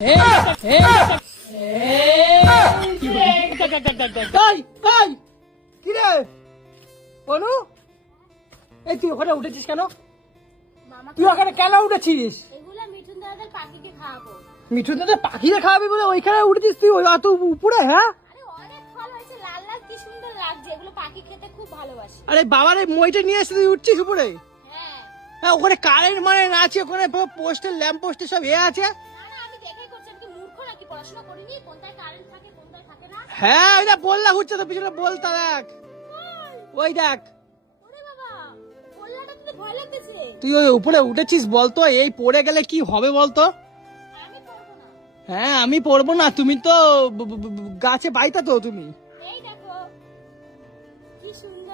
তুই ওখানে উঠেছিস কেন? তুই ওখানে কেন উঠেছিস? মিঠুন দাদার পাখিরে খাওয়াবি বলে ওইখানে উঠেছিস তুই অত উপরে? হ্যাঁ আরে বাবারে মইটা নিয়ে এসে তুই উঠছিস উপরে? হ্যাঁ ওখানে কারেন্ট মানে আছে, ওখানে পোস্টের ল্যাম্প পোস্টে সব আছে। হ্যাঁ ওইটা বললা ঘুরছে তো পিছনে, বলতা দেখ ওই দেখ। তুই ওই উপরে উঠেছিস বলতো? এই পড়ে গেলে কি হবে বলতো? হ্যাঁ আমি পড়বো না, তুমি তো গাছে বাইতা তো তুমি।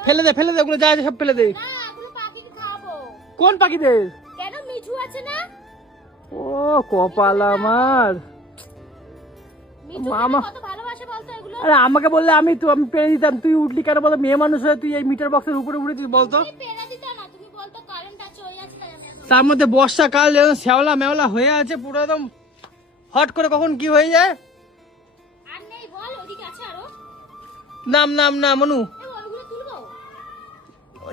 ফেলে দে ফেলে দে ওগুলো, যা সব ফেলে দে। কোন পাখিদের? ও কপাল আমার মামা। আরে আমাকে বললে আমি পেরে দিতাম, তুই উঠলি কেন বলতো? মেয়ে মানুষ হয়ে তুই এই মিটার বক্সের উপরে উঠেছিস বলতো? তার মধ্যে বর্ষাকাল শ্যাওলা মেওলা হয়ে আছে পুরো, একদম হট করে কখন কি হয়ে যায়। নাম নাম না মনু,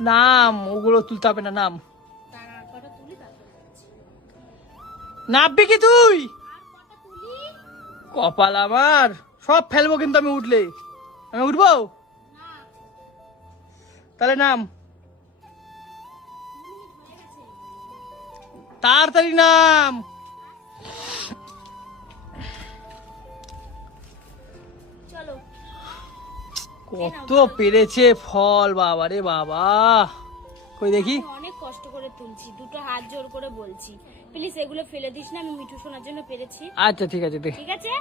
নাম ওগুলো তুলতে হবে না, নাম নামবি কি তুই? কপাল আমার, সব ফেলবো কিন্তু আমি উঠলে। আমি উঠবো তাহলে নাম তাড়াতাড়ি নাম। কত পেরেছে ফল বাবা রে বাবা। কই দেখি, অনেক কষ্ট করে তুলছি, দুটো হাত জোর করে বলছি প্লিজ এগুলো ফেলে দিস না, আমি মিঠু শোনার জন্য পেরেছি। আচ্ছা ঠিক আছে দে, ঠিক আছে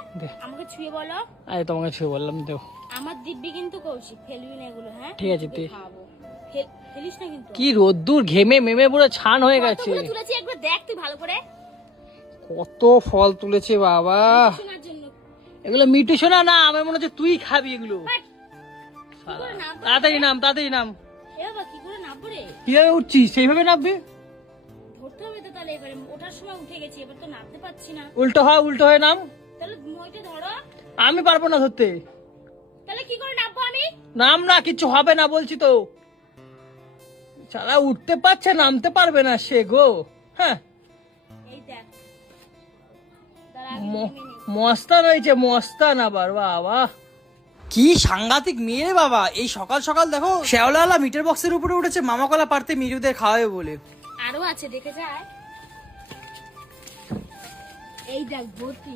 আমাকে ছুঁয়ে বলো। আরে তোমাকে ছুঁয়ে বললাম তো। আমার দিব্যি কিন্তু কৌশিক, ফেলবি না এগুলো। হ্যাঁ ঠিক আছে দে, ফেলিস না কিন্তু। কি রোদ্দুর, ঘেমে মেমে পুরো ছান হয়ে গেছে। কতগুলো তুলেছি একবার দেখ তুই ভালো করে। কত ফল তুলেছে বাবা শোনার জন্য। এগুলো মিঠু শোনা না, আমার মনে হচ্ছে তুই খাবি এগুলো। তাড়াতাড়ি নাম তাড়াতাড়ি নাম। এ বাবা কি করে নামবো রে? কিভাবে উঠছিস সেইভাবে নামবি। ধরতে হবে তো, তাহলে এবারে ওঠার সময় উঠে গেছি, এবার তো নামতে পারছি না। উল্টো হয় নাম। তাহলে মইটা ধরো। আমি পারবো না ধরতে। তাহলে কি করে নামবো আমি? নাম না, কিছু হবে না বলছি তো। সারা উঠতে পারছে নামতে পারবে না সে গো। হ্যাঁ এই দেখ মস্তান হয়েছে, মস্তান আবার বাবা। কি সাংঘাতিক মেয়ে রে বাবা। এই সকাল সকাল দেখো শ্যাওলাওয়ালা মিটার বক্সের উপরে উঠেছে মামা কলা পারতে মিরুদের খাওয়াবে বলে। আরো আছে দেখে যায়। এই দেখ ভর্তি।